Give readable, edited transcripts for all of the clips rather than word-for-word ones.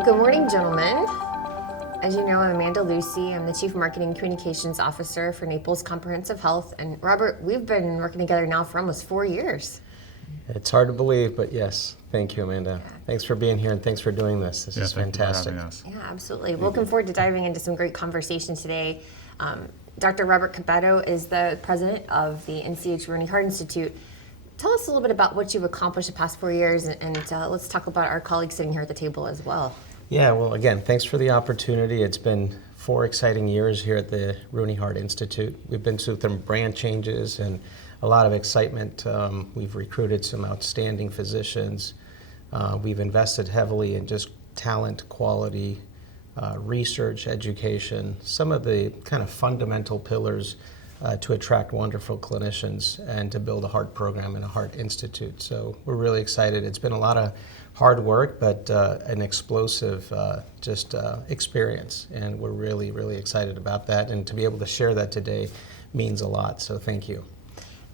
Well, good morning, gentlemen. As you know, I'm Amanda Lucy. I'm the Chief Marketing Communications Officer for Naples Comprehensive Health. And Robert, we've been working together now for almost 4 years. It's hard to believe, but yes. Thank you, Amanda. Yeah. Thanks for being here and thanks for doing this. This is fantastic. Yeah, absolutely. Looking forward to diving into some great conversation today. Dr. Robert Cubeddu is the president of the NCH Rooney Heart Institute. Tell us a little bit about what you've accomplished the past 4 years, and let's talk about our colleagues sitting here at the table as well. Yeah, well, again, thanks for the opportunity. It's been 4 exciting years here at the Rooney Heart Institute. We've been through some brand changes and a lot of excitement. We've recruited some outstanding physicians. We've invested heavily in just talent, quality, research, education, some of the kind of fundamental pillars to attract wonderful clinicians and to build a heart program and a heart institute. So we're really excited. It's been a lot of hard work, but an explosive experience. And we're really, really excited about that. And to be able to share that today means a lot. So thank you.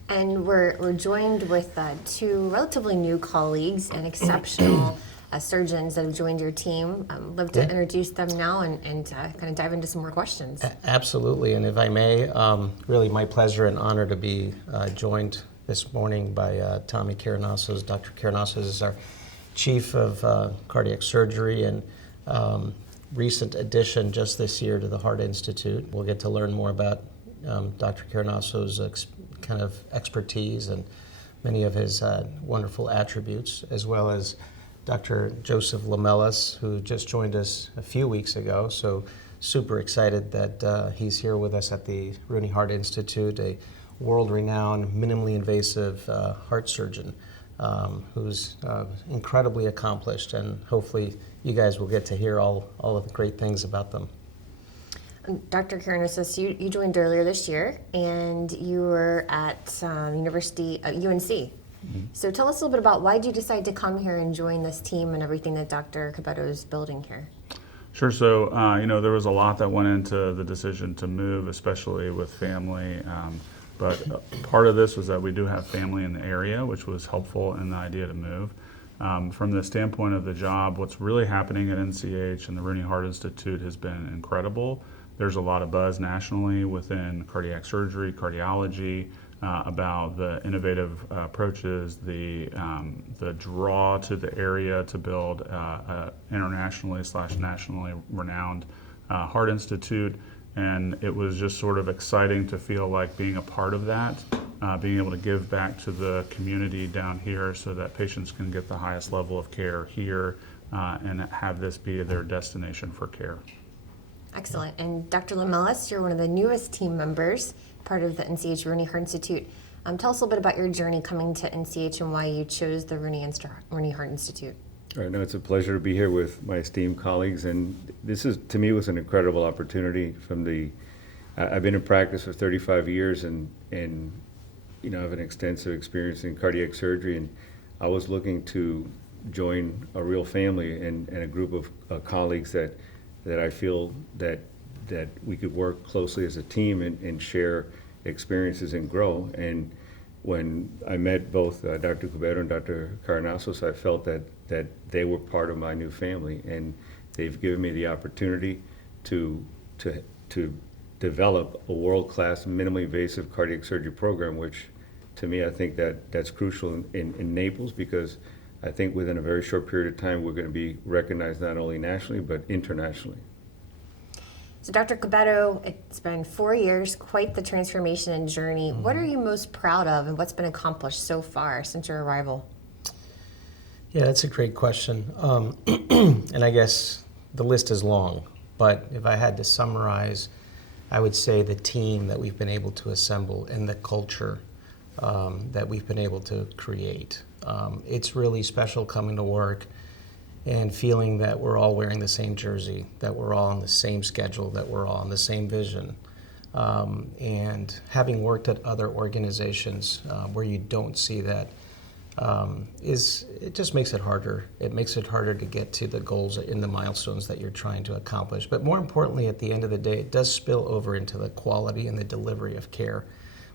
And we're joined with 2 relatively new colleagues and exceptional surgeons that have joined your team. Love to introduce them now and kind of dive into some more questions. Absolutely, and if I may, really my pleasure and honor to be joined this morning by Tommy Caranasos. Dr. Caranasos is our Chief of Cardiac Surgery and recent addition just this year to the Heart Institute. We'll get to learn more about Dr. Caranasos' kind of expertise and many of his wonderful attributes, as well as Dr. Joseph Lamelas, who just joined us a few weeks ago. So super excited that he's here with us at the Rooney Heart Institute, a world-renowned, minimally invasive heart surgeon who's incredibly accomplished, and hopefully you guys will get to hear all of the great things about them. Dr. Caranasos, you joined earlier this year, and you were at University UNC. So tell us a little bit about why did you decide to come here and join this team and everything that Dr. Cubeddu is building here? Sure. So, there was a lot that went into the decision to move, especially with family. But part of this was that we do have family in the area, which was helpful in the idea to move. From the standpoint of the job, what's really happening at NCH and the Rooney Heart Institute has been incredible. There's a lot of buzz nationally within cardiac surgery, cardiology, about the innovative approaches, the draw to the area to build internationally/nationally renowned heart institute, and it was just sort of exciting to feel like being a part of that, being able to give back to the community down here so that patients can get the highest level of care here and have this be their destination for care. Excellent. And Dr. Lamelas, you're one of the newest team members, part of the NCH Rooney Heart Institute. Tell us a little bit about your journey coming to NCH and why you chose the Rooney Heart Institute. All right, no, it's a pleasure to be here with my esteemed colleagues, and this is, to me, was an incredible opportunity. I've been in practice for 35 years, and have an extensive experience in cardiac surgery, and I was looking to join a real family and a group of colleagues that I feel that we could work closely as a team and share experiences and grow. And when I met both Dr. Cubeddu and Dr. Caranasos, I felt that they were part of my new family, and they've given me the opportunity to develop a world-class minimally invasive cardiac surgery program, which to me, I think that's crucial in Naples, because I think within a very short period of time, we're going to be recognized not only nationally, but internationally. So Dr. Cubeddu, it's been 4 years, quite the transformation and journey. Mm-hmm. What are you most proud of, and what's been accomplished so far since your arrival? Yeah, that's a great question. And I guess the list is long, but if I had to summarize, I would say the team that we've been able to assemble and the culture that we've been able to create. It's really special coming to work and feeling that we're all wearing the same jersey, that we're all on the same schedule, that we're all on the same vision. And having worked at other organizations where you don't see that, it just makes it harder. It makes it harder to get to the goals and the milestones that you're trying to accomplish. But more importantly, at the end of the day, it does spill over into the quality and the delivery of care.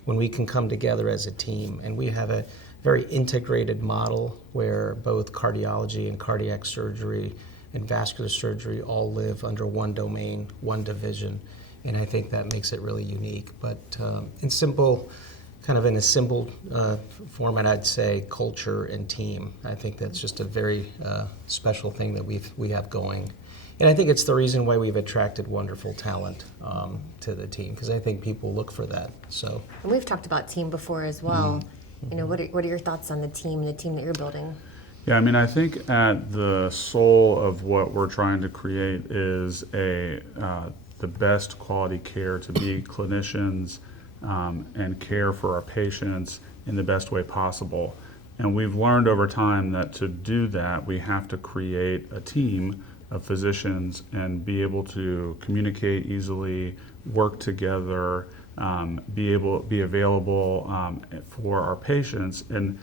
When we can come together as a team, and we have a very integrated model where both cardiology and cardiac surgery and vascular surgery all live under one domain, one division, and I think that makes it really unique. But in a simple format, I'd say culture and team. I think that's just a very special thing that we have going. And I think it's the reason why we've attracted wonderful talent to the team, because I think people look for that. So, And we've talked about team before as well. You know, what are your thoughts on the team that you're building? Yeah, I mean, I think at the soul of what we're trying to create is the best quality care, to be clinicians and care for our patients in the best way possible. And we've learned over time that to do that, we have to create a team of physicians and be able to communicate easily, work together, be available for our patients. And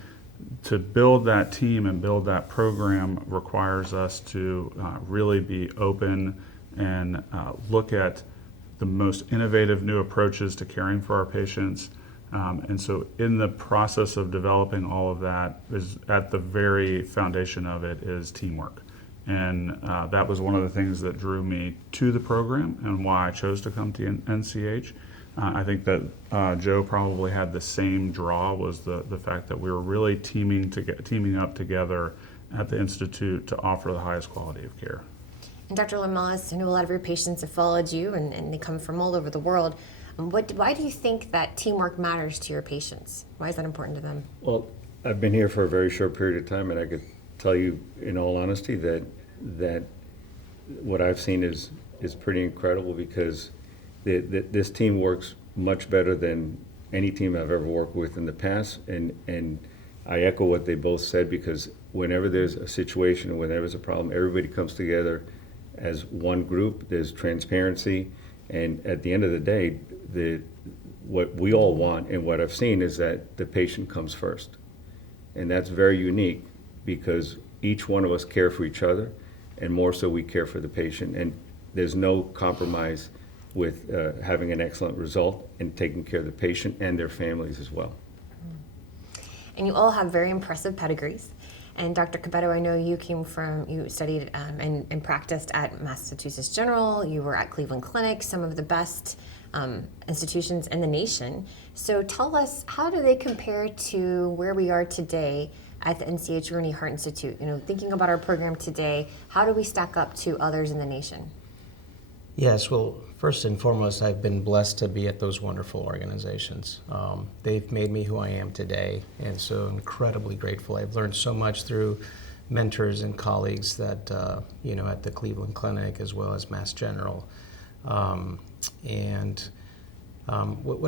to build that team and build that program requires us to really be open and look at the most innovative new approaches to caring for our patients. And so in the process of developing all of that, is at the very foundation of it is teamwork. And that was one of the things that drew me to the program and why I chose to come to NCH. I think that Joe probably had the same draw, was the fact that we were really teaming up together at the Institute to offer the highest quality of care. And Dr. Lamelas, I know a lot of your patients have followed you and they come from all over the world. Why do you think that teamwork matters to your patients? Why is that important to them? Well, I've been here for a very short period of time, and I could tell you in all honesty that what I've seen is pretty incredible, because this team works much better than any team I've ever worked with in the past. And I echo what they both said, because whenever there's a situation, whenever there's a problem, everybody comes together as one group. There's transparency, and at the end of the day, what we all want and what I've seen is that the patient comes first. And that's very unique, because each one of us care for each other, and more so we care for the patient. And there's no compromise with having an excellent result and taking care of the patient and their families as well. And you all have very impressive pedigrees. And Dr. Cubeddu, I know you studied and practiced at Massachusetts General, you were at Cleveland Clinic, some of the best institutions in the nation. So tell us, how do they compare to where we are today at the NCH Rooney Heart Institute? You know, thinking about our program today, how do we stack up to others in the nation? yes, well, first and foremost, I've been blessed to be at those wonderful organizations. They've made me who I am today, and so incredibly grateful. I've learned so much through mentors and colleagues that, at the Cleveland Clinic as well as Mass General. What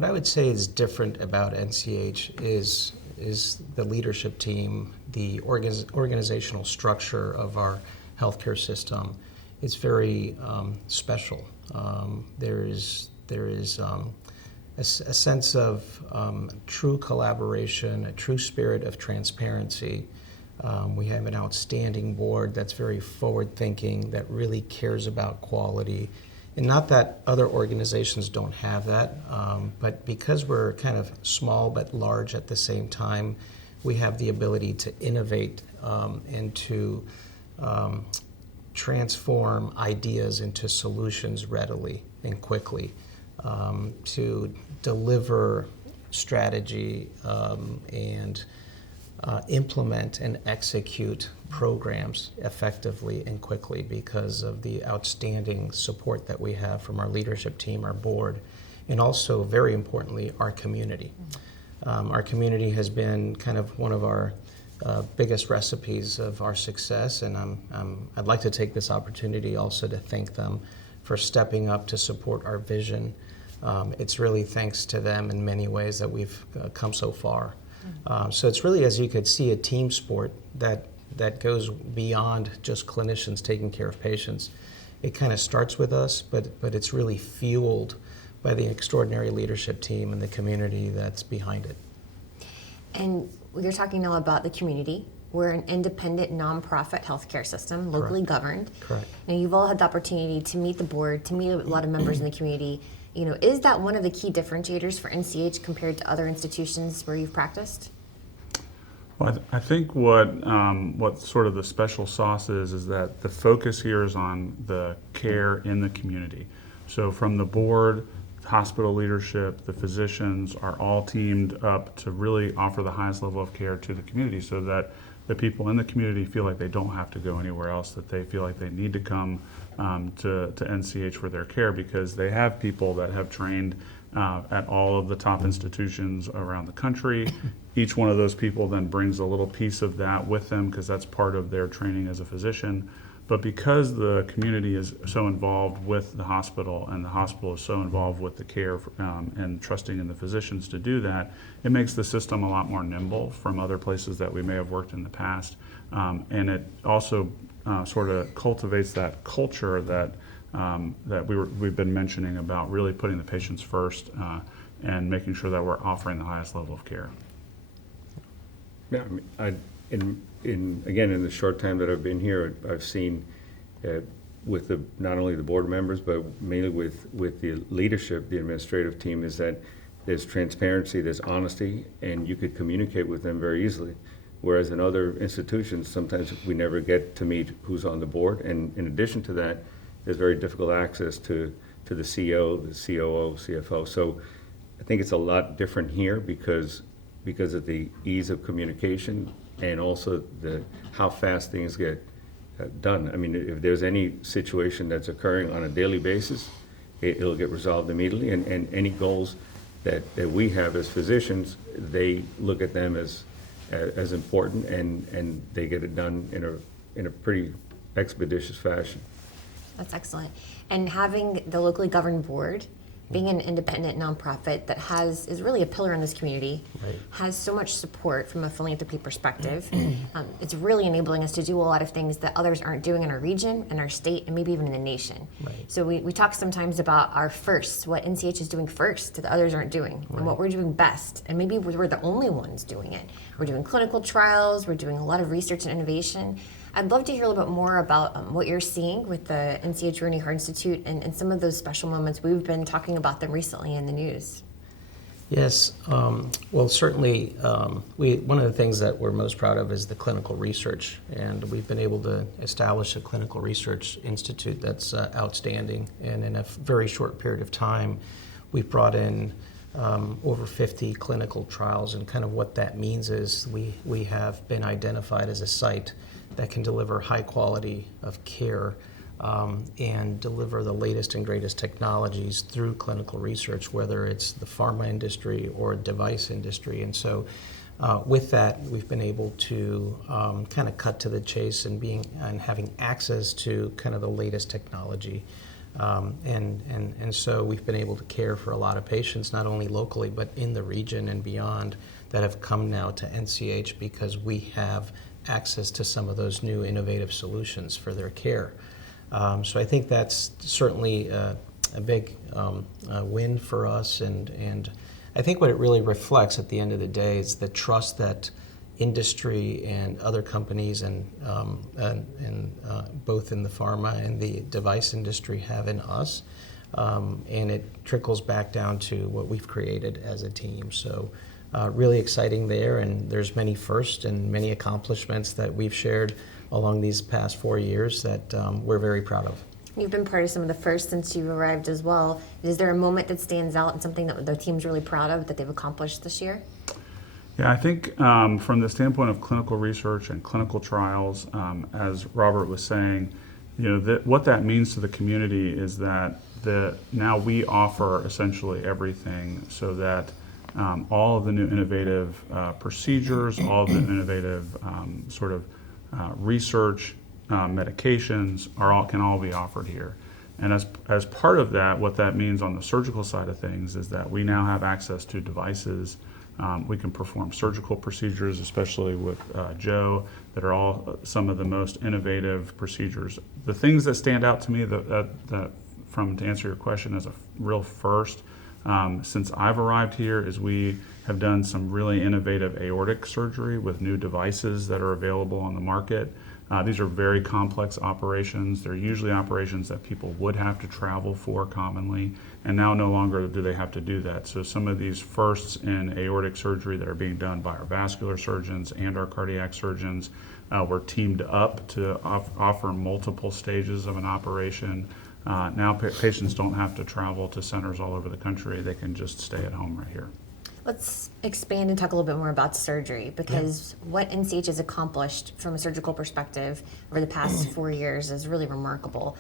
I would say is different about NCH is the leadership team, the organizational structure of our healthcare system. It's very special. There is a sense of true collaboration, a true spirit of transparency. We have an outstanding board that's very forward-thinking, that really cares about quality. And not that other organizations don't have that, but because we're kind of small but large at the same time, we have the ability to innovate and to transform ideas into solutions readily and quickly, to deliver strategy and implement and execute programs effectively and quickly because of the outstanding support that we have from our leadership team, our board, and also, very importantly, our community. Our community has been kind of one of our biggest recipes of our success, and I'd like to take this opportunity also to thank them for stepping up to support our vision. It's really thanks to them in many ways that we've come so far. So it's really, as you could see, a team sport that goes beyond just clinicians taking care of patients. It kind of starts with us, but it's really fueled by the extraordinary leadership team and the community that's behind it. And you're talking now about the community. We're an independent, nonprofit healthcare system, locally governed. Correct. Now, you've all had the opportunity to meet the board, to meet a lot of members in the community. Is that one of the key differentiators for NCH compared to other institutions where you've practiced? Well, I think what sort of the special sauce is that the focus here is on the care in the community. So from the board, hospital leadership, the physicians are all teamed up to really offer the highest level of care to the community, so that the people in the community feel like they don't have to go anywhere else, that they feel like they need to come to NCH for their care, because they have people that have trained at all of the top institutions around the country. Each one of those people then brings a little piece of that with them, because that's part of their training as a physician. But because the community is so involved with the hospital, and the hospital is so involved with the care and trusting in the physicians to do that, it makes the system a lot more nimble from other places that we may have worked in the past. And it also sort of cultivates that culture that we've been mentioning about really putting the patients first and making sure that we're offering the highest level of care. Yeah, I mean, in the short time that I've been here, I've seen with not only the board members, but mainly with the leadership, the administrative team, is that there's transparency, there's honesty, and you could communicate with them very easily. Whereas in other institutions, sometimes we never get to meet who's on the board, and in addition to that, there's very difficult access to the CEO, the COO, CFO. So I think it's a lot different here because of the ease of communication, and also how fast things get done. I mean, if there's any situation that's occurring on a daily basis, it'll get resolved immediately, and any goals that we have as physicians, they look at them as important, and they get it done in a pretty expeditious fashion. That's excellent. And having the locally governed board, being an independent nonprofit that is really a pillar in this community, Right. has so much support from a philanthropy perspective. It's really enabling us to do a lot of things that others aren't doing in our region, in our state, and maybe even in the nation. Right. So we talk sometimes about our firsts, what NCH is doing first that the others aren't doing, and what we're doing best. And maybe we're the only ones doing it. We're doing clinical trials, we're doing a lot of research and innovation. I'd love to hear a little bit more about what you're seeing with the NCH Rooney Heart Institute and some of those special moments. We've been talking about them recently in the news. Yes, well, certainly, one of the things that we're most proud of is the clinical research, and we've been able to establish a clinical research institute that's outstanding, and in a very short period of time, we've brought in over 50 clinical trials, and kind of what that means is we have been identified as a site that can deliver high quality of care and deliver the latest and greatest technologies through clinical research, whether it's the pharma industry or device industry. And so with that, we've been able to kind of cut to the chase and having access to kind of the latest technology. And so we've been able to care for a lot of patients, not only locally, but in the region and beyond, that have come now to NCH because we have access to some of those new innovative solutions for their care. So I think that's certainly a big win for us, and I think what it really reflects at the end of the day is the trust that industry and other companies and both in the pharma and the device industry have in us, and it trickles back down to what we've created as a team. So really exciting there, and there's many firsts and many accomplishments that we've shared along these past 4 years that we're very proud of. You've been part of some of the first since you arrived as well. Is there a moment that stands out and something that the team's really proud of that they've accomplished this year? Yeah, I think from the standpoint of clinical research and clinical trials, as Robert was saying, what that means to the community is that now we offer essentially everything, so that all of the new innovative procedures, all of the innovative research, medications can all be offered here. And as part of that, what that means on the surgical side of things is that we now have access to devices. We can perform surgical procedures, especially with Joe, that are all some of the most innovative procedures. The things that stand out to me to answer your question as a real first since I've arrived here is we have done some really innovative aortic surgery with new devices that are available on the market. These are very complex operations. They're usually operations that people would have to travel for commonly, and now no longer do they have to do that. So some of these firsts in aortic surgery that are being done by our vascular surgeons and our cardiac surgeons were teamed up to offer multiple stages of an operation. Now patients don't have to travel to centers all over the country. They can just stay at home right here. Let's expand and talk a little bit more about surgery, because what NCH has accomplished from a surgical perspective over the past 4 years is really remarkable.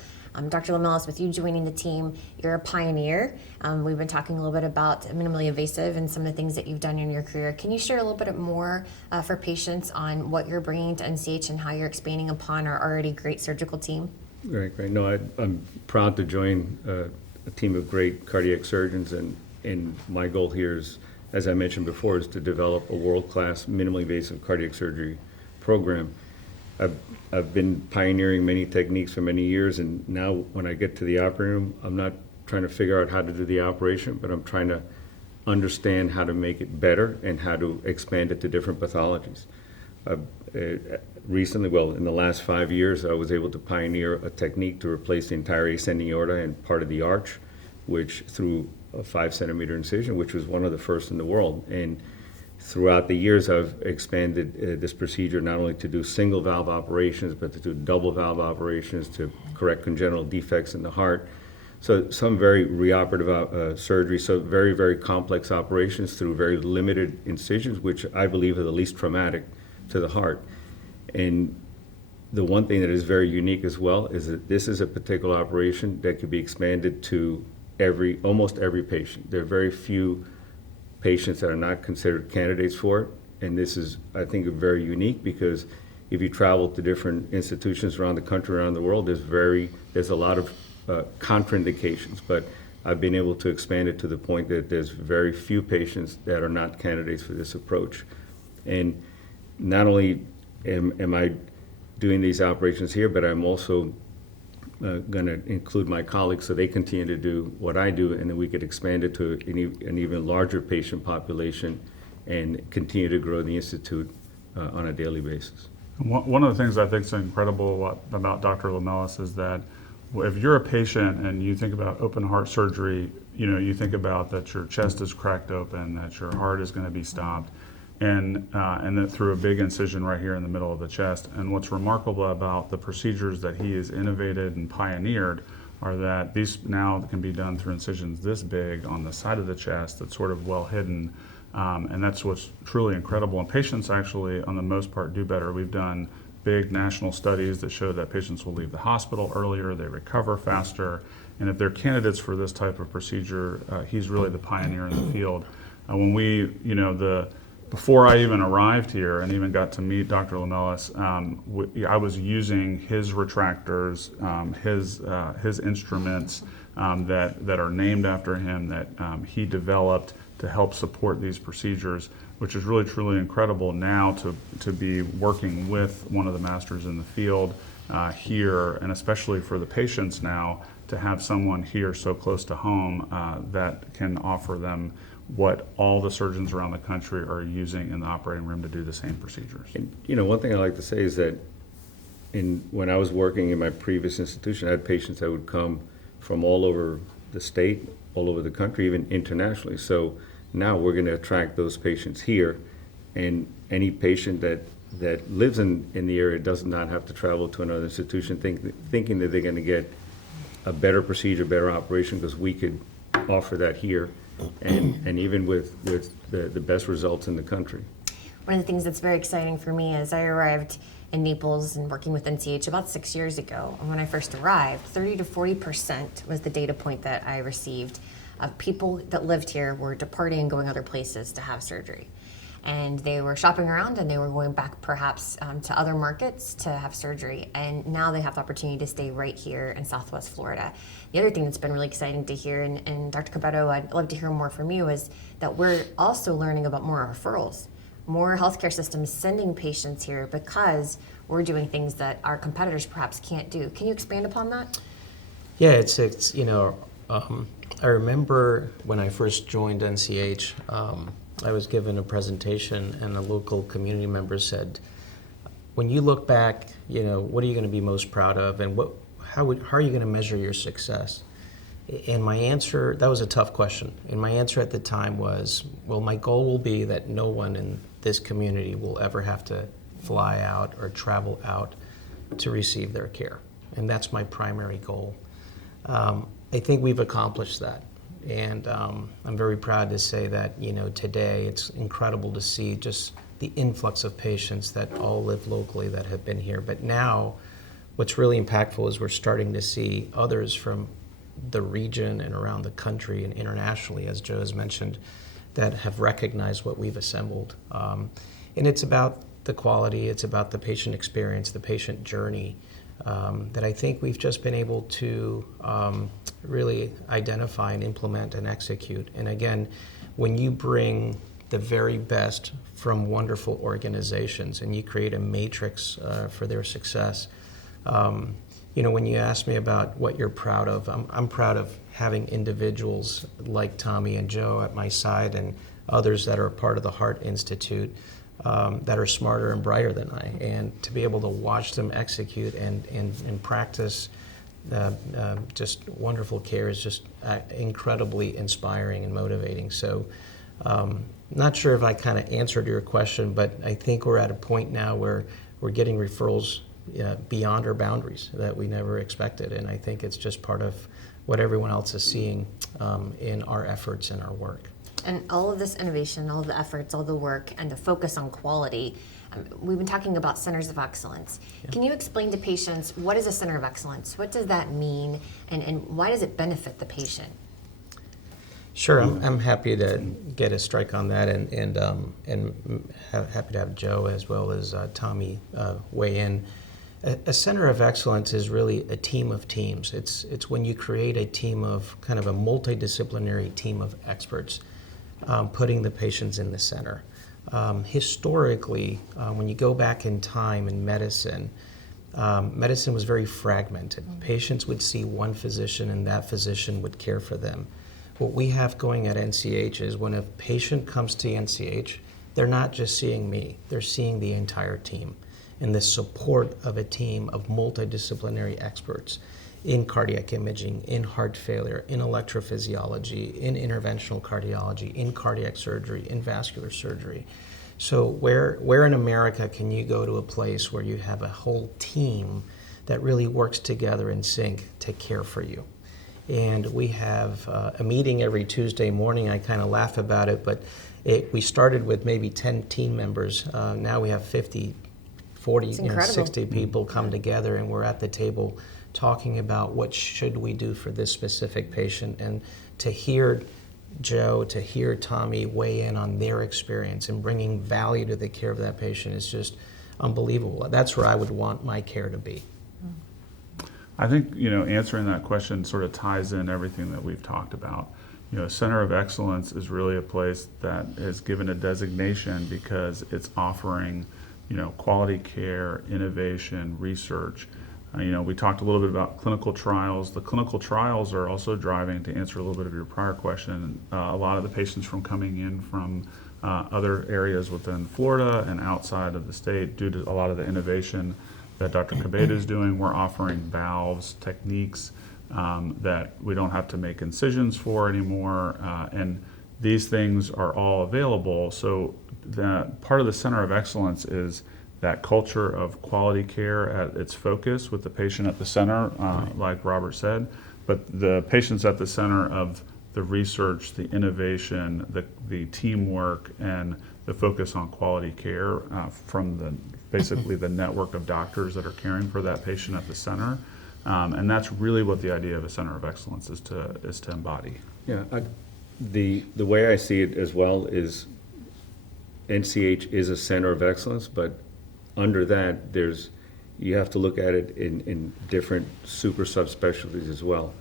Dr. Lamelas, with you joining the team, you're a pioneer. We've been talking a little bit about minimally invasive and some of the things that you've done in your career. Can you share a little bit more for patients on what you're bringing to NCH and how you're expanding upon our already great surgical team? Right. No, I'm proud to join a team of great cardiac surgeons, and my goal here is, as I mentioned before, is to develop a world-class minimally invasive cardiac surgery program. I've been pioneering many techniques for many years, and now when I get to the operating room, I'm not trying to figure out how to do the operation, but I'm trying to understand how to make it better and how to expand it to different pathologies. Recently, well, in the last 5 years, I was able to pioneer a technique to replace the entire ascending aorta and part of the arch, which through a 5-centimeter incision, which was one of the first in the world. And throughout the years, I've expanded this procedure not only to do single valve operations, but to do double valve operations to correct congenital defects in the heart. So some very reoperative surgery, so very, very complex operations through very limited incisions, which I believe are the least traumatic to the heart. And the one thing that is very unique as well is that this is a particular operation that could be expanded to almost every patient. There are very few patients that are not considered candidates for it, and this is, I think, very unique, because if you travel to different institutions around the country, around the world, there's a lot of contraindications, but I've been able to expand it to the point that there's very few patients that are not candidates for this approach. And not only am I doing these operations here, but I'm also going to include my colleagues so they continue to do what I do, and then we could expand it to an even larger patient population and continue to grow the Institute on a daily basis. One of the things I think is incredible about Dr. Lamelas is that if you're a patient and you think about open heart surgery, you think about that your chest is cracked open, that your heart is going to be stopped, and that through a big incision right here in the middle of the chest. And what's remarkable about the procedures that he has innovated and pioneered are that these now can be done through incisions this big on the side of the chest that's sort of well hidden. And that's what's truly incredible. And patients actually, on the most part, do better. We've done big national studies that show that patients will leave the hospital earlier, they recover faster, and if they're candidates for this type of procedure, he's really the pioneer in the field. When we, before I even arrived here and even got to meet Dr. Lamelas, I was using his retractors, his instruments that are named after him, that he developed to help support these procedures, which is really truly incredible now to be working with one of the masters in the field here, and especially for the patients now, to have someone here so close to home that can offer them what all the surgeons around the country are using in the operating room to do the same procedures. And one thing I like to say is that when I was working in my previous institution, I had patients that would come from all over the state, all over the country, even internationally. So now we're going to attract those patients here, and any patient that lives in the area does not have to travel to another institution thinking that they're going to get a better procedure, better operation, because we could offer that here, and even with the best results in the country. One of the things that's very exciting for me is I arrived in Naples and working with NCH about 6 years ago. And when I first arrived, 30 to 40% was the data point that I received of people that lived here were departing and going other places to have surgery. And they were shopping around and they were going back perhaps to other markets to have surgery. And now they have the opportunity to stay right here in Southwest Florida. The other thing that's been really exciting to hear, and Dr. Cubeddu, I'd love to hear more from you, is that we're also learning about more referrals, more healthcare systems sending patients here because we're doing things that our competitors perhaps can't do. Can you expand upon that? Yeah, it's I remember when I first joined NCH, I was given a presentation and a local community member said, when you look back, what are you going to be most proud of, and how are you going to measure your success? And my answer, that was a tough question, and my answer at the time was, well, my goal will be that no one in this community will ever have to fly out or travel out to receive their care. And that's my primary goal. I think we've accomplished that. And I'm very proud to say that, today it's incredible to see just the influx of patients that all live locally that have been here. But now, what's really impactful is we're starting to see others from the region and around the country and internationally, as Joe has mentioned, that have recognized what we've assembled. And it's about the quality, it's about the patient experience, the patient journey, that I think we've just been able to really identify and implement and execute. And again, when you bring the very best from wonderful organizations and you create a matrix for their success, when you ask me about what you're proud of, I'm proud of having individuals like Tommy and Joe at my side and others that are part of the Heart Institute that are smarter and brighter than I. And to be able to watch them execute and practice just wonderful care is just incredibly inspiring and motivating. So not sure if I kind of answered your question, but I think we're at a point now where we're getting referrals beyond our boundaries that we never expected. And I think it's just part of what everyone else is seeing in our efforts and our work. And all of this innovation, all of the efforts, all the work, and the focus on quality, we've been talking about centers of excellence. Yeah. Can you explain to patients, what is a center of excellence? What does that mean, and why does it benefit the patient? Sure, I'm happy to get a strike on that, and happy to have Joe as well as Tommy weigh in. A center of excellence is really a team of teams. It's when you create a team of kind of a multidisciplinary team of experts, putting the patients in the center. Historically, when you go back in time in medicine, medicine was very fragmented. Patients would see one physician and that physician would care for them. What we have going at NCH is when a patient comes to NCH, they're not just seeing me, they're seeing the entire team and the support of a team of multidisciplinary experts in cardiac imaging, in heart failure, in electrophysiology, in interventional cardiology, in cardiac surgery, in vascular surgery. So where in America can you go to a place where you have a whole team that really works together in sync to care for you? And we have a meeting every Tuesday morning. I kind of laugh about it, but we started with maybe 10 team members. Now we have 50, 40, 60 people come together, and we're at the table talking about what should we do for this specific patient. And to hear Joe, to hear Tommy weigh in on their experience and bringing value to the care of that patient is just unbelievable. That's where I would want my care to be. I think, answering that question sort of ties in everything that we've talked about. Center of Excellence is really a place that is given a designation because it's offering, quality care, innovation, research. We talked a little bit about clinical trials. The clinical trials are also driving, to answer a little bit of your prior question, a lot of the patients from coming in from other areas within Florida and outside of the state due to a lot of the innovation that Dr. Cubeddu is doing. We're offering valves, techniques that we don't have to make incisions for anymore, and these things are all available. So part of the Center of Excellence is that culture of quality care at its focus with the patient at the center, like Robert said, but the patient's at the center of the research, the innovation, the teamwork, and the focus on quality care from basically the network of doctors that are caring for that patient at the center. And that's really what the idea of a Center of Excellence is to embody. Yeah, the way I see it as well is NCH is a Center of Excellence, but under that, you have to look at it in different super subspecialties as well.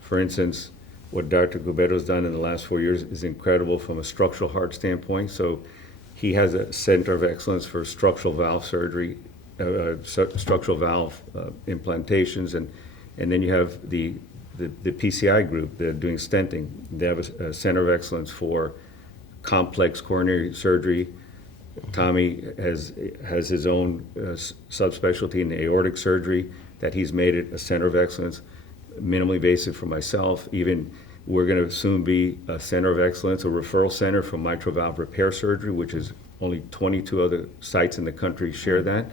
For instance, what Dr. Cubeddu has done in the last 4 years is incredible from a structural heart standpoint. So he has a Center of Excellence for structural valve surgery, structural valve implantations, and then you have the the PCI group. They're doing stenting. They have a center of excellence for complex coronary surgery. Tommy has his own subspecialty in aortic surgery that he's made it a center of excellence. Minimally invasive for myself. Even we're going to soon be a center of excellence, a referral center for mitral valve repair surgery, which is only 22 other sites in the country share that,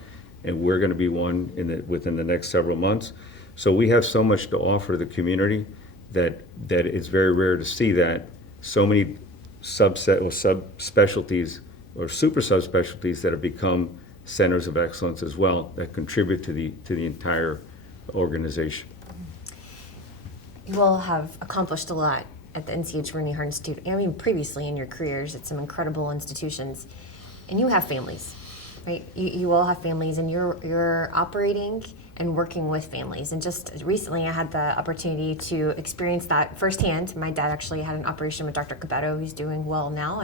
and we're going to be one within the next several months. So we have so much to offer the community that it's very rare to see that so many subspecialties or super subspecialties that have become centers of excellence as well that contribute to the entire organization. You all have accomplished a lot at the NCH Rooney Heart Institute, I mean previously in your careers at some incredible institutions, and you have families, right? You all have families, and you're operating and working with families. And just recently I had the opportunity to experience that firsthand. My dad actually had an operation with Dr. Cubeddu, who's doing well now,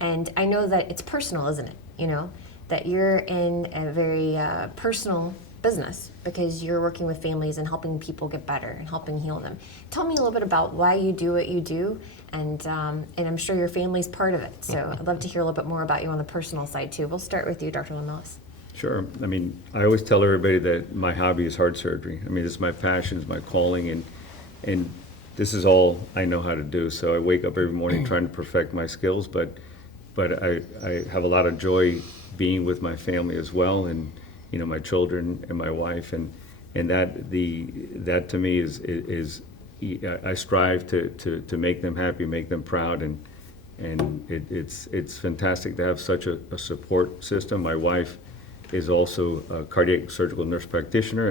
and I know that it's personal, isn't it? You know, that you're in a very personal business because you're working with families and helping people get better and helping heal them. Tell me a little bit about why you do what you do, and I'm sure your family's part of it. So I'd love to hear a little bit more about you on the personal side too. We'll start with you, Dr. Lamelas. Sure. I mean, I always tell everybody that my hobby is heart surgery. I mean, it's my passion, it's my calling, and this is all I know how to do. So I wake up every morning trying to perfect my skills, but I have a lot of joy being with my family as well, and you know, my children and my wife, and that to me is I strive to make them happy, make them proud, and it's fantastic to have such a support system. My wife is also a cardiac surgical nurse practitioner,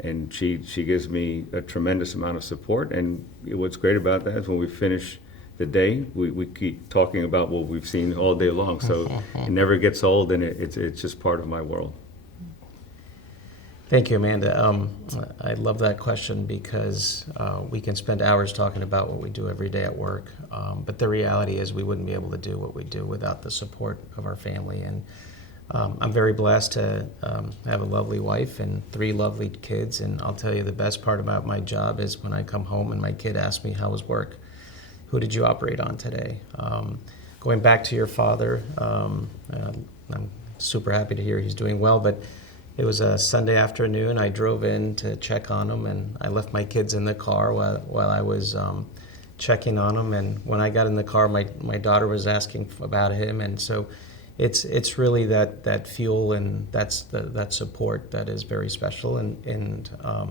and she gives me a tremendous amount of support. And what's great about that is when we finish the day, we keep talking about what we've seen all day long. So it never gets old, and it's just part of my world. Thank you, Amanda. I love that question because we can spend hours talking about what we do every day at work, but the reality is we wouldn't be able to do what we do without the support of our family. And I'm very blessed to have a lovely wife and 3 lovely kids, and I'll tell you the best part about my job is when I come home and my kid asks me, how was work? Who did you operate on today? Going back to your father, I'm super happy to hear he's doing well, but it was a Sunday afternoon. I drove in to check on him, and I left my kids in the car while I was checking on him. And when I got in the car, my daughter was asking about him, and so it's really that fuel and that support that is very special, and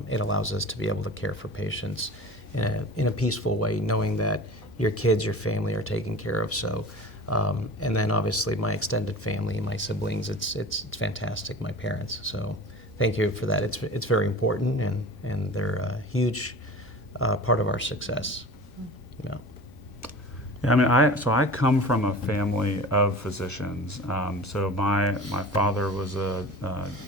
it allows us to be able to care for patients in a peaceful way, knowing that your kids, your family are taken care of. So. And then obviously my extended family, my siblings, it's fantastic, my parents. So thank you for that. It's very important, and they're a huge part of our success. Yeah. Yeah, I mean, I come from a family of physicians. So my father was a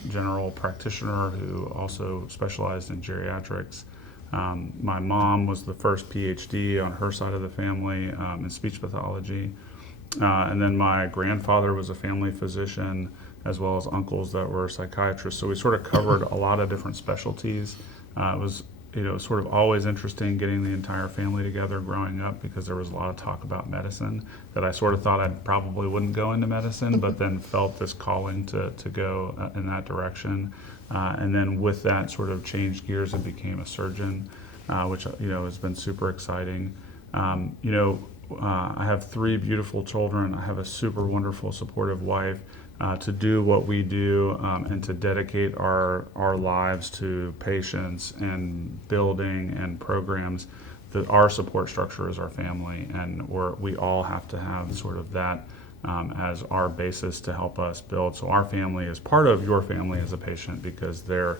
general practitioner who also specialized in geriatrics. My mom was the first PhD on her side of the family in speech pathology. And then my grandfather was a family physician, as well as uncles that were psychiatrists. So we sort of covered a lot of different specialties. It was, sort of always interesting getting the entire family together growing up, because there was a lot of talk about medicine that I sort of thought I probably wouldn't go into medicine, but then felt this calling to go in that direction. And then with that, sort of changed gears and became a surgeon, which has been super exciting. I have 3 beautiful children. I have a super wonderful, supportive wife. To do what we do and to dedicate our lives to patients and building and programs, that our support structure is our family, and we all have to have sort of that as our basis to help us build. So our family is part of your family as a patient, because they're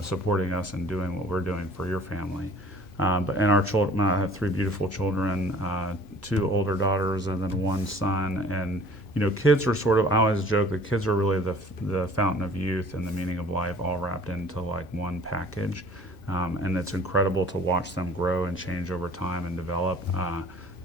supporting us and doing what we're doing for your family. And our children, I have 3 beautiful children, 2 older daughters and then 1 son. And kids are sort of, I always joke that kids are really the fountain of youth and the meaning of life, all wrapped into like one package. And it's incredible to watch them grow and change over time and develop.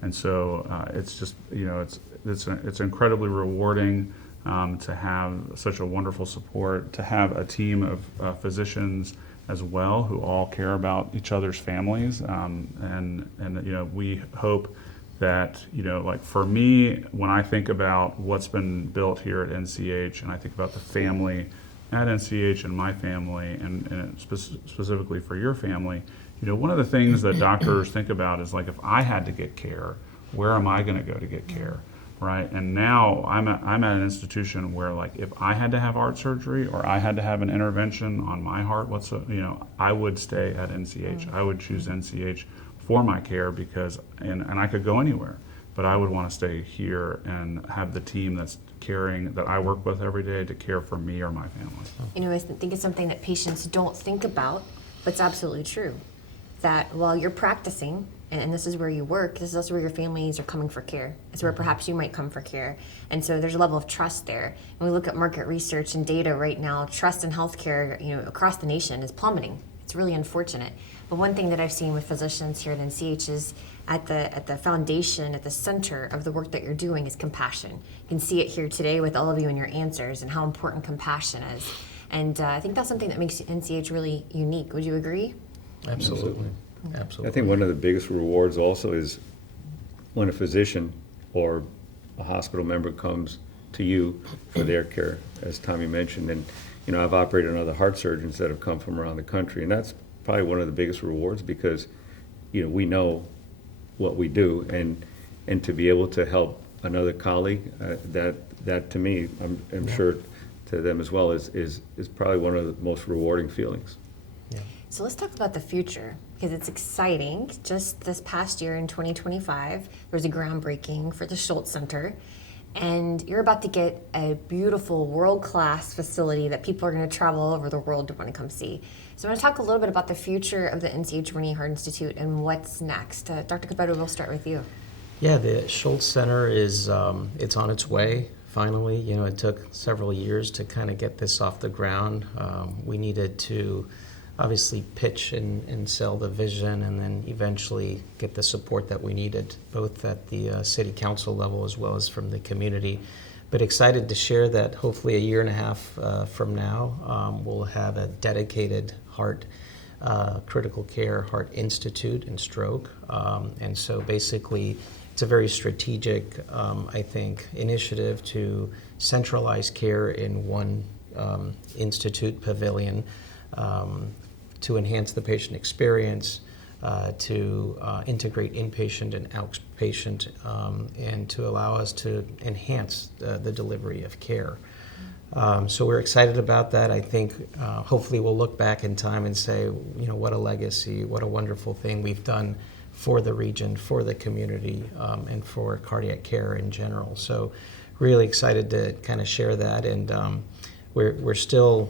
And so it's just, it's incredibly rewarding to have such a wonderful support, to have a team of physicians as well, who all care about each other's families. And we hope that, like for me, when I think about what's been built here at NCH, and I think about the family at NCH and my family, and specifically for your family, one of the things that doctors think about is like, if I had to get care, where am I going to go to get care, right? And now I'm at an institution where, like, if I had to have heart surgery or I had to have an intervention on my heart, I would stay at NCH. I would choose NCH for my care because, and I could go anywhere, but I would want to stay here and have the team that I work with every day to care for me or my family. I think it's something that patients don't think about, but it's absolutely true. That while you're practicing, and this is where you work, this is also where your families are coming for care. It's where perhaps you might come for care. And so there's a level of trust there. When we look at market research and data right now, trust in healthcare, across the nation is plummeting. It's really unfortunate. But one thing that I've seen with physicians here at NCH is at the foundation, at the center of the work that you're doing is compassion. You can see it here today with all of you and your answers and how important compassion is. And I think that's something that makes NCH really unique. Would you agree? Absolutely. I think one of the biggest rewards also is when a physician or a hospital member comes to you for their care, as Tommy mentioned. And, I've operated on other heart surgeons that have come from around the country, and that's probably one of the biggest rewards because, we know what we do, and to be able to help another colleague, that to me, I'm sure to them as well, is probably one of the most rewarding feelings. Yeah. So let's talk about the future, because it's exciting. Just this past year in 2025, there was a groundbreaking for the Schultz Center, and you're about to get a beautiful world-class facility that people are going to travel all over the world to want to come see. So I want to talk a little bit about the future of the NCH Rooney Heart Institute and what's next. Dr. Cubeddu, we'll start with you. Yeah, the Schultz Center is it's on its way. Finally, it took several years to kind of get this off the ground. We needed to obviously pitch and sell the vision, and then eventually get the support that we needed, both at the city council level as well as from the community. But excited to share that hopefully a year and a half from now, we'll have a dedicated heart critical care heart institute and stroke. And so basically, it's a very strategic, I think, initiative to centralize care in one institute pavilion, to enhance the patient experience, to integrate inpatient and outpatient, and to allow us to enhance the delivery of care. So we're excited about that. I think hopefully we'll look back in time and say, what a legacy, what a wonderful thing we've done for the region, for the community, and for cardiac care in general. So really excited to kind of share that. And we're still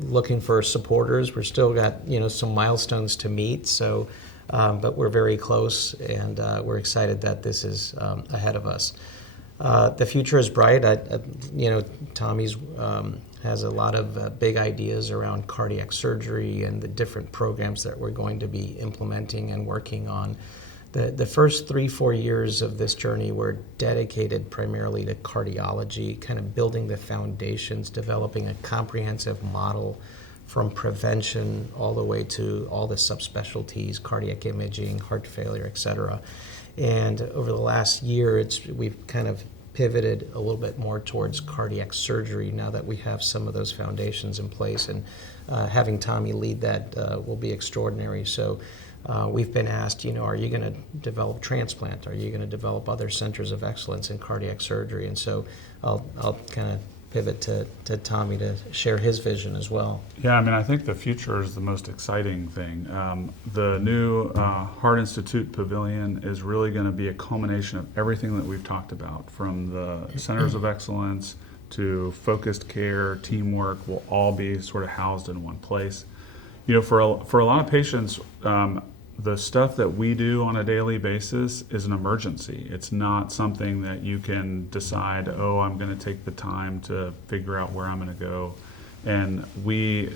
looking for supporters. We're still got some milestones to meet. So, but we're very close, and we're excited that this is ahead of us. The future is bright. Tommy's has a lot of big ideas around cardiac surgery and the different programs that we're going to be implementing and working on. The first 3-4 years of this journey were dedicated primarily to cardiology, kind of building the foundations, developing a comprehensive model from prevention all the way to all the subspecialties, cardiac imaging, heart failure, et cetera. And over the last year, we've kind of pivoted a little bit more towards cardiac surgery now that we have some of those foundations in place. And having Tommy lead that will be extraordinary. So we've been asked, are you going to develop transplant? Are you going to develop other centers of excellence in cardiac surgery? And so I'll kind of pivot to Tommy to share his vision as well. Yeah, I think the future is the most exciting thing. The new Heart Institute Pavilion is really going to be a culmination of everything that we've talked about, from the centers of excellence to focused care, teamwork, will all be sort of housed in one place. For a lot of patients, the stuff that we do on a daily basis is an emergency. It's not something that you can decide, I'm going to take the time to figure out where I'm going to go. And we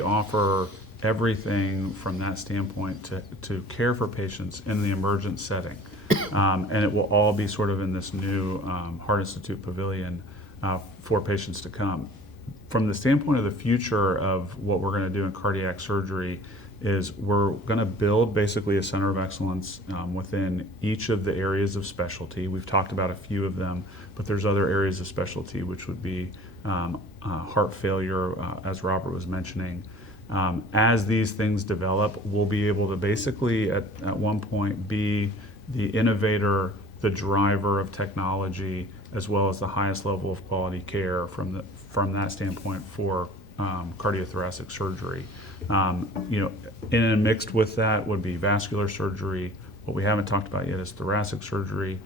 offer everything from that standpoint to care for patients in the emergent setting. And it will all be sort of in this new Heart Institute Pavilion for patients to come. from the standpoint of the future of what we're going to do in cardiac surgery is we're going to build basically a center of excellence within each of the areas of specialty. We've talked about a few of them, but there's other areas of specialty, which would be heart failure, as Robert was mentioning. As these things develop, we'll be able to basically at one point be the innovator, the driver of technology, as well as the highest level of quality care from that standpoint for cardiothoracic surgery. In and mixed with that would be vascular surgery. What we haven't talked about yet is thoracic surgery,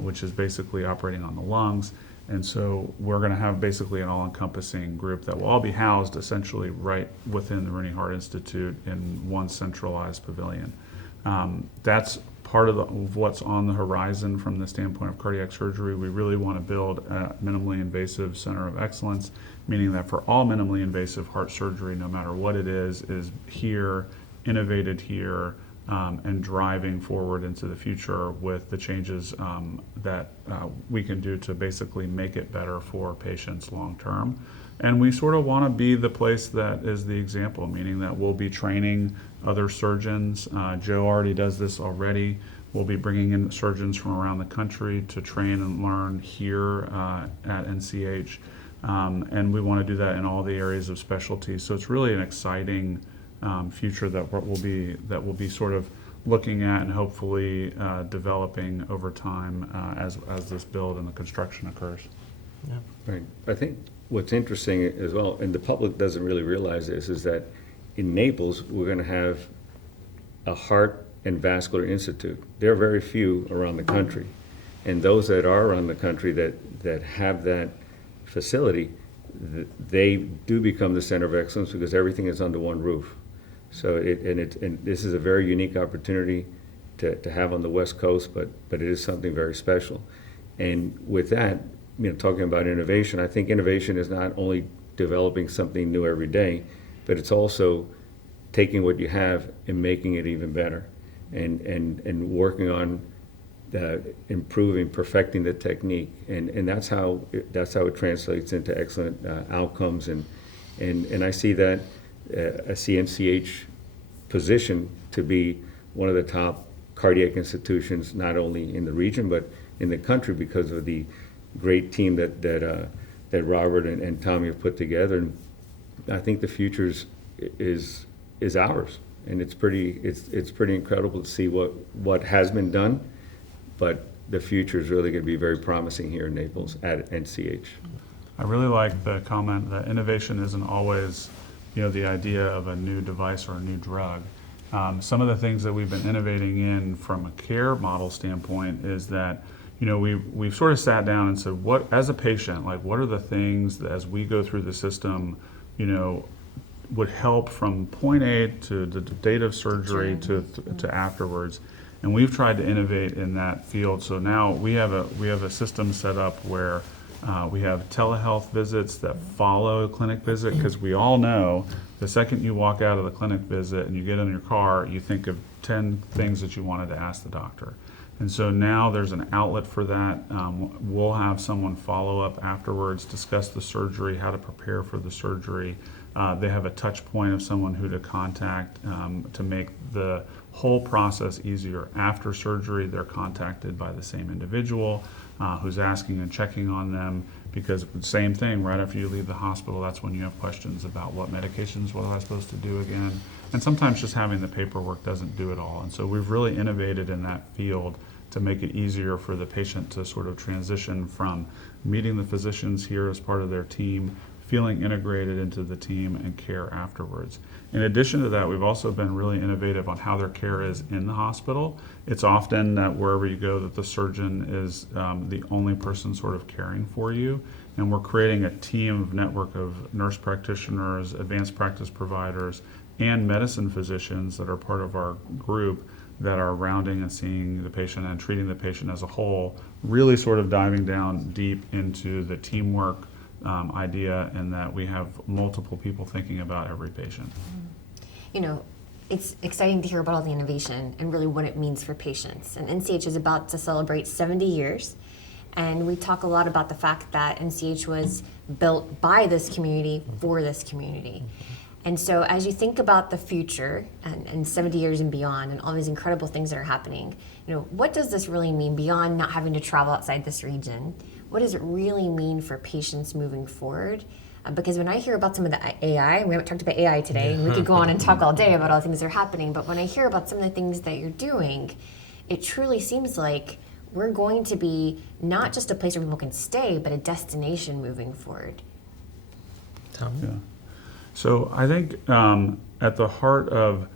which is basically operating on the lungs. And so we're going to have basically an all-encompassing group that will all be housed essentially right within the Rooney Heart Institute in one centralized pavilion. That's part of what's on the horizon from the standpoint of cardiac surgery. We really want to build a minimally invasive center of excellence, meaning that for all minimally invasive heart surgery, no matter what it is here, innovated here, and driving forward into the future with the changes that we can do to basically make it better for patients long term. And we sort of want to be the place that is the example, meaning that we'll be training other surgeons. Joe already does this already. We'll be bringing in surgeons from around the country to train and learn here at NCH. And we want to do that in all the areas of specialty. So it's really an exciting future that we'll be sort of looking at and hopefully developing over time as this build and the construction occurs. Yeah. Right. I think what's interesting as well, and the public doesn't really realize this, is that in Naples, we're going to have a heart and vascular institute. There are very few around the country. And those that are around the country that have that facility, they do become the center of excellence because everything is under one roof. So and this is a very unique opportunity to have on the West Coast, but it is something very special. And with that, talking about innovation, I think innovation is not only developing something new every day, but it's also taking what you have and making it even better, and working on improving, perfecting the technique, and that's how it translates into excellent outcomes. And I see that I see NCH positioned to be one of the top cardiac institutions, not only in the region but in the country, because of the great team that Robert and Tommy have put together. And I think the future is ours, and it's pretty incredible to see what has been done, but the future is really going to be very promising here in Naples at NCH. I really like the comment that innovation isn't always the idea of a new device or a new drug. Some of the things that we've been innovating in from a care model standpoint is that we've sort of sat down and said, what, as a patient, like what are the things that as we go through the system, would help from point A to the date of surgery to afterwards. And we've tried to innovate in that field. So now we have a system set up where we have telehealth visits that follow a clinic visit, because we all know the second you walk out of the clinic visit and you get in your car, you think of 10 things that you wanted to ask the doctor. And so now there's an outlet for that. We'll have someone follow up afterwards, discuss the surgery, how to prepare for the surgery. They have a touch point of someone who to contact to make the whole process easier. After surgery, they're contacted by the same individual who's asking and checking on them, because same thing, right after you leave the hospital, that's when you have questions about what medications, what am I supposed to do again? And sometimes just having the paperwork doesn't do it all. And so we've really innovated in that field to make it easier for the patient to sort of transition from meeting the physicians here as part of their team, feeling integrated into the team, and care afterwards. In addition to that, we've also been really innovative on how their care is in the hospital. It's often that wherever you go that the surgeon is the only person sort of caring for you. And we're creating a team of network of nurse practitioners, advanced practice providers, and medicine physicians that are part of our group that are rounding and seeing the patient and treating the patient as a whole, really sort of diving down deep into the teamwork idea, and that we have multiple people thinking about every patient. It's exciting to hear about all the innovation and really what it means for patients. And NCH is about to celebrate 70 years. And we talk a lot about the fact that NCH was built by this community for this community. And so as you think about the future and 70 years and beyond and all these incredible things that are happening, what does this really mean beyond not having to travel outside this region? What does it really mean for patients moving forward? Because when I hear about some of the AI, we haven't talked about AI today, and we could go on and talk all day about all the things that are happening, but when I hear about some of the things that you're doing, it truly seems like we're going to be not just a place where people can stay, but a destination moving forward. Tom? Yeah. So I think at the heart of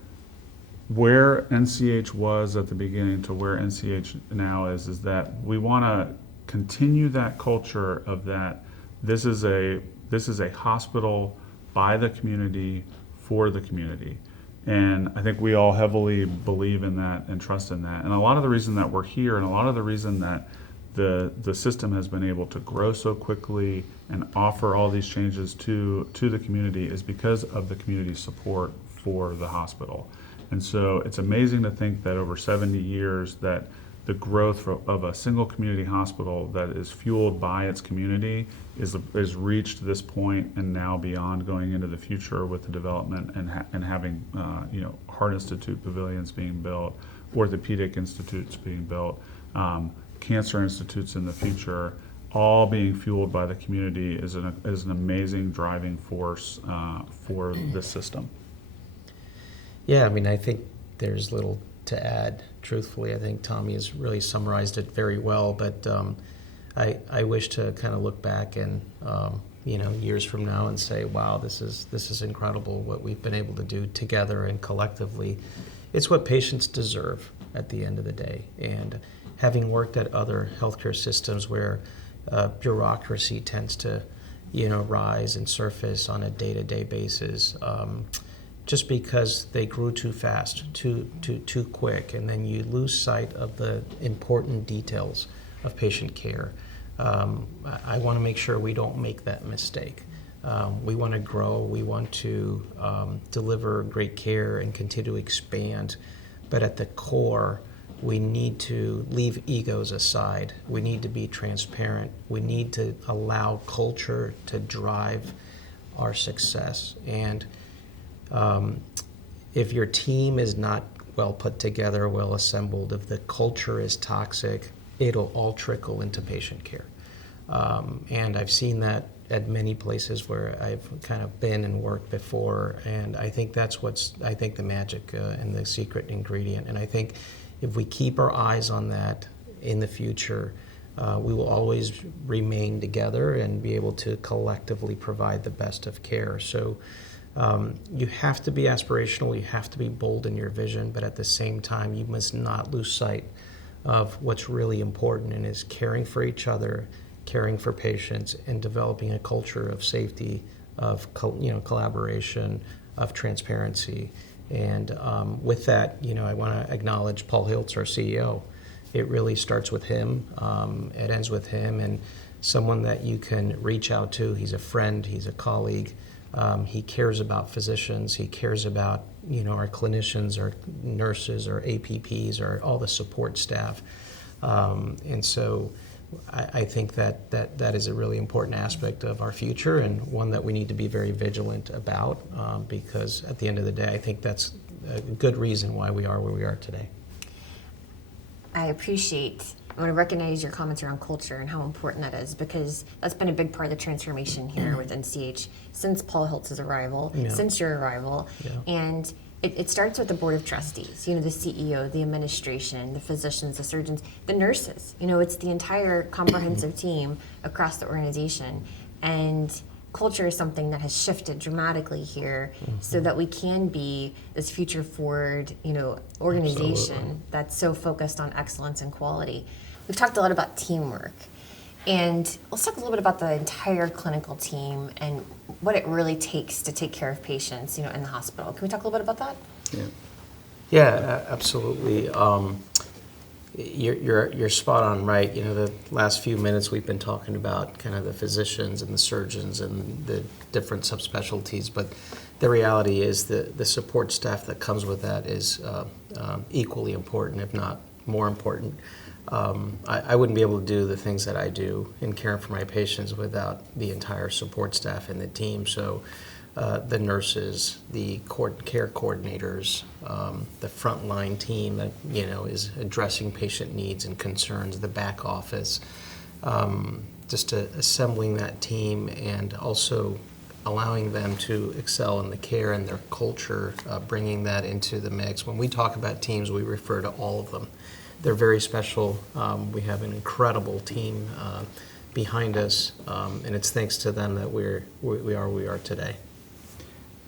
where NCH was at the beginning to where NCH now is that we want to continue that culture of that this is a hospital by the community for the community. And I think we all heavily believe in that and trust in that. And a lot of the reason that we're here and a lot of the reason that the system has been able to grow so quickly and offer all these changes to the community is because of the community support for the hospital. And so it's amazing to think that over 70 years that the growth of a single community hospital that is fueled by its community is reached this point and now beyond, going into the future with the development and having Heart Institute pavilions being built, orthopedic institutes being built, cancer institutes in the future, all being fueled by the community is an amazing driving force for this system. Yeah, I mean, I think there's little to add. Truthfully, I think Tommy has really summarized it very well, but I wish to kind of look back and years from now and say, wow, this is incredible what we've been able to do together and collectively. It's what patients deserve at the end of the day. And having worked at other healthcare systems where bureaucracy tends to rise and surface on a day-to-day basis, just because they grew too fast, too quick, and then you lose sight of the important details of patient care. I want to make sure we don't make that mistake. We want to grow, we want to deliver great care and continue to expand, but at the core, we need to leave egos aside. We need to be transparent. We need to allow culture to drive our success. And if your team is not well put together, well assembled, if the culture is toxic, it'll all trickle into patient care. And I've seen that at many places where I've kind of been and worked before, and I think that's the magic and the secret ingredient. And I think if we keep our eyes on that in the future, we will always remain together and be able to collectively provide the best of care. So you have to be aspirational, you have to be bold in your vision, but at the same time, you must not lose sight of what's really important, and is caring for each other, caring for patients, and developing a culture of safety, of collaboration, of transparency. And with that, I want to acknowledge Paul Hiltz, our CEO. It really starts with him, it ends with him, and someone that you can reach out to. He's a friend, he's a colleague. He cares about physicians, he cares about our clinicians, our nurses, our APPs, all the support staff. And so I think that is a really important aspect of our future, and one that we need to be very vigilant about, because at the end of the day, I think that's a good reason why we are where we are today. I want to recognize your comments around culture and how important that is, because that's been a big part of the transformation here with NCH since Paul Hiltz's arrival, since your arrival. Yeah. And it starts with the board of trustees, the CEO, the administration, the physicians, the surgeons, the nurses. It's the entire comprehensive team across the organization. And culture is something that has shifted dramatically here, so that we can be this future forward, organization. Absolutely. That's so focused on excellence and quality. We've talked a lot about teamwork, and let's talk a little bit about the entire clinical team and what it really takes to take care of patients, in the hospital. Can we talk a little bit about that? Yeah, absolutely. You're spot on, right? The last few minutes we've been talking about kind of the physicians and the surgeons and the different subspecialties, but the reality is the support staff that comes with that is equally important, if not more important. I wouldn't be able to do the things that I do in caring for my patients without the entire support staff and the team. So the nurses, the care coordinators, the frontline team that is addressing patient needs and concerns, the back office, just assembling that team and also allowing them to excel in the care and their culture, bringing that into the mix. When we talk about teams, we refer to all of them. They're very special. We have an incredible team behind us, and it's thanks to them that we are where we are today.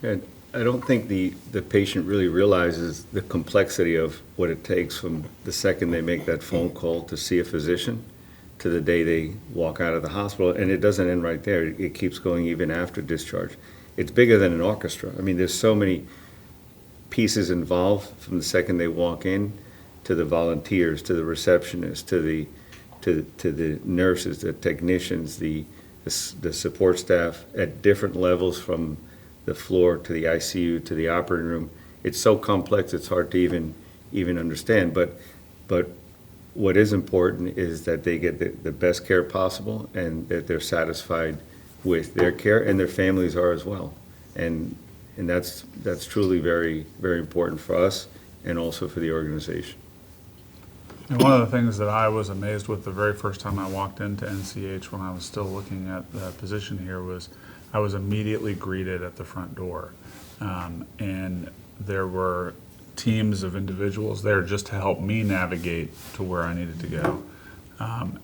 And I don't think the patient really realizes the complexity of what it takes from the second they make that phone call to see a physician to the day they walk out of the hospital. And it doesn't end right there. It keeps going even after discharge. It's bigger than an orchestra. I mean, there's so many pieces involved from the second they walk in to the volunteers, to the receptionists, to the nurses, the technicians, the support staff at different levels from the floor to the ICU to the operating room. It's so complex, it's hard to even understand. But what is important is that they get the best care possible and that they're satisfied with their care, and their families are as well. And that's truly very, very important for us and also for the organization. And one of the things that I was amazed with the very first time I walked into NCH when I was still looking at the position here was I was immediately greeted at the front door. And there were teams of individuals there just to help me navigate to where I needed to go.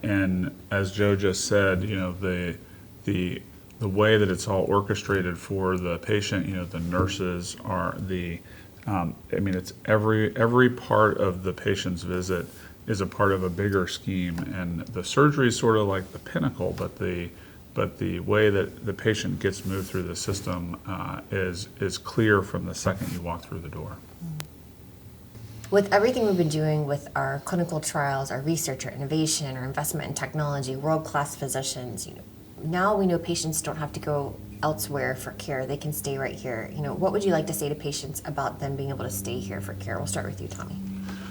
And as Joe just said, the way that it's all orchestrated for the patient, the nurses are it's every part of the patient's visit is a part of a bigger scheme, and the surgery is sort of like the pinnacle, but the way that the patient gets moved through the system is clear from the second you walk through the door. With everything we've been doing with our clinical trials, our research, our innovation, our investment in technology, world-class physicians, now we know patients don't have to go elsewhere for care. They can stay right here. What would you like to say to patients about them being able to stay here for care? We'll start with you, Tommy.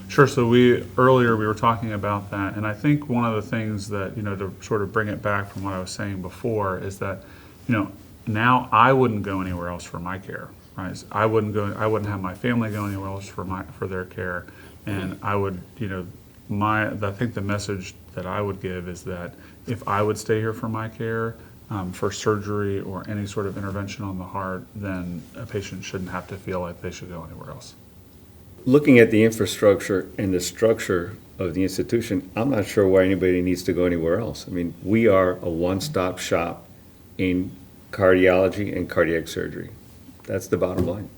Sure. So earlier we were talking about that, and I think one of the things that, to sort of bring it back from what I was saying before is that, now I wouldn't go anywhere else for my care, right? I wouldn't have my family go anywhere else for their care, and I would, I think the message that I would give is that if I would stay here for my care, for surgery or any sort of intervention on the heart, then a patient shouldn't have to feel like they should go anywhere else. Looking at the infrastructure and the structure of the institution, I'm not sure why anybody needs to go anywhere else. I mean, we are a one-stop shop in cardiology and cardiac surgery. That's the bottom line.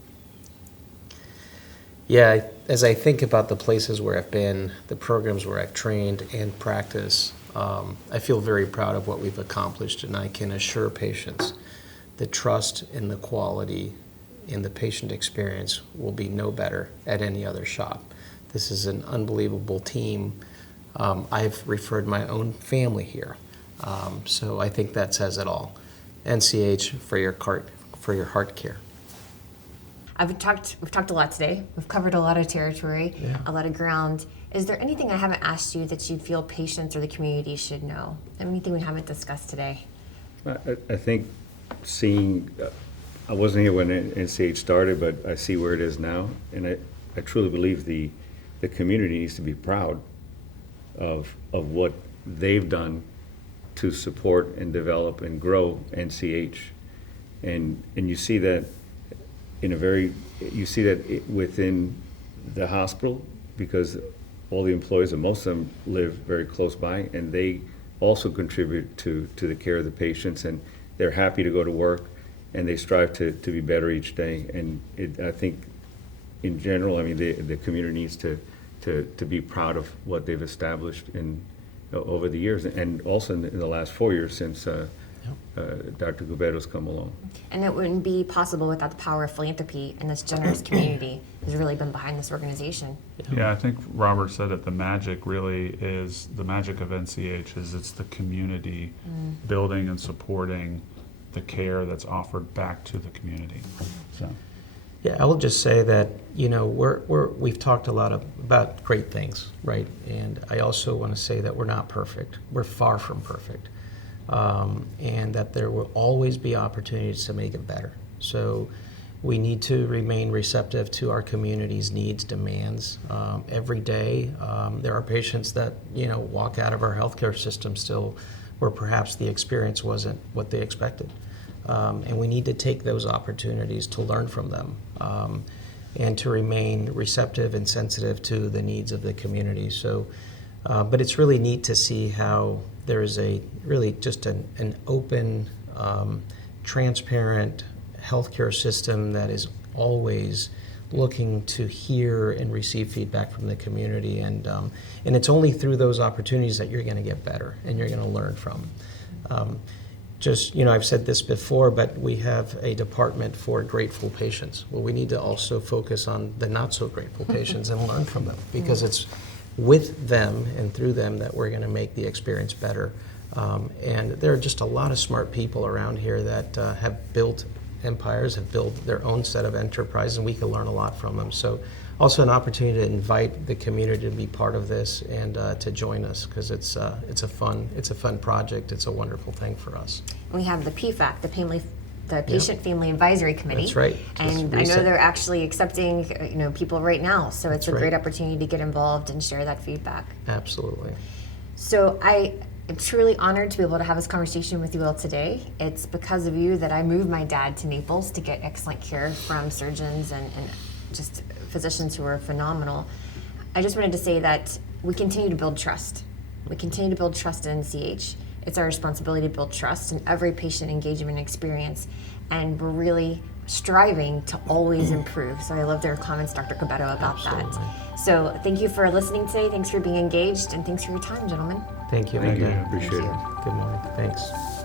Yeah, as I think about the places where I've been, the programs where I've trained and practiced, I feel very proud of what we've accomplished, and I can assure patients the trust and the quality in the patient experience will be no better at any other shop. This is an unbelievable team. I've referred my own family here, so I think that says it all. NCH for your heart care. We've talked a lot today. We've covered a lot of territory, a lot of ground. Is there anything I haven't asked you that you feel patients or the community should know? Anything we haven't discussed today? I think I wasn't here when NCH started, but I see where it is now, and I truly believe the community needs to be proud of what they've done to support and develop and grow NCH, and you see that within the hospital, because all the employees, and most of them live very close by, and they also contribute to the care of the patients, and they're happy to go to work, and they strive to be better each day. And I think in general, the community needs to be proud of what they've established over the years, and also in the last 4 years since Dr. Cubeddu's come along. And it wouldn't be possible without the power of philanthropy, and this generous community has really been behind this organization. Yeah, I think Robert said it. The magic of NCH is it's the community building and supporting the care that's offered back to the community. So, Yeah, I will just say that, we've talked a lot about great things, right? And I also want to say that we're not perfect. We're far from perfect. And that there will always be opportunities to make it better. So we need to remain receptive to our community's needs, demands. Every day, there are patients that, walk out of our healthcare system still where perhaps the experience wasn't what they expected. And we need to take those opportunities to learn from them and to remain receptive and sensitive to the needs of the community. So, but it's really neat to see how there is really just an open, transparent healthcare system that is always looking to hear and receive feedback from the community. And it's only through those opportunities that you're going to get better and you're going to learn from. I've said this before, but we have a department for grateful patients. Well, we need to also focus on the not so grateful patients and learn from them, because it's with them and through them that we're going to make the experience better. And there are just a lot of smart people around here that have built empires, have built their own set of enterprises, and we can learn a lot from them. So also an opportunity to invite the community to be part of this and to join us, because it's a fun project. It's a wonderful thing for us. We have the PFAC, the Patient Family Advisory Committee. That's right. And I know they're actually accepting people right now, so it's a great opportunity to get involved and share that feedback. Absolutely. So I'm truly honored to be able to have this conversation with you all today. It's because of you that I moved my dad to Naples to get excellent care from surgeons and just physicians who are phenomenal. I just wanted to say that we continue to build trust. We continue to build trust in NCH. It's our responsibility to build trust in every patient engagement experience, and we're really striving to always improve. So I love their comments, Dr. Cubeddu, about that. So thank you for listening today. Thanks for being engaged, and thanks for your time, gentlemen. Thank you. Thank you. Again. Appreciate it. Good morning. Thanks.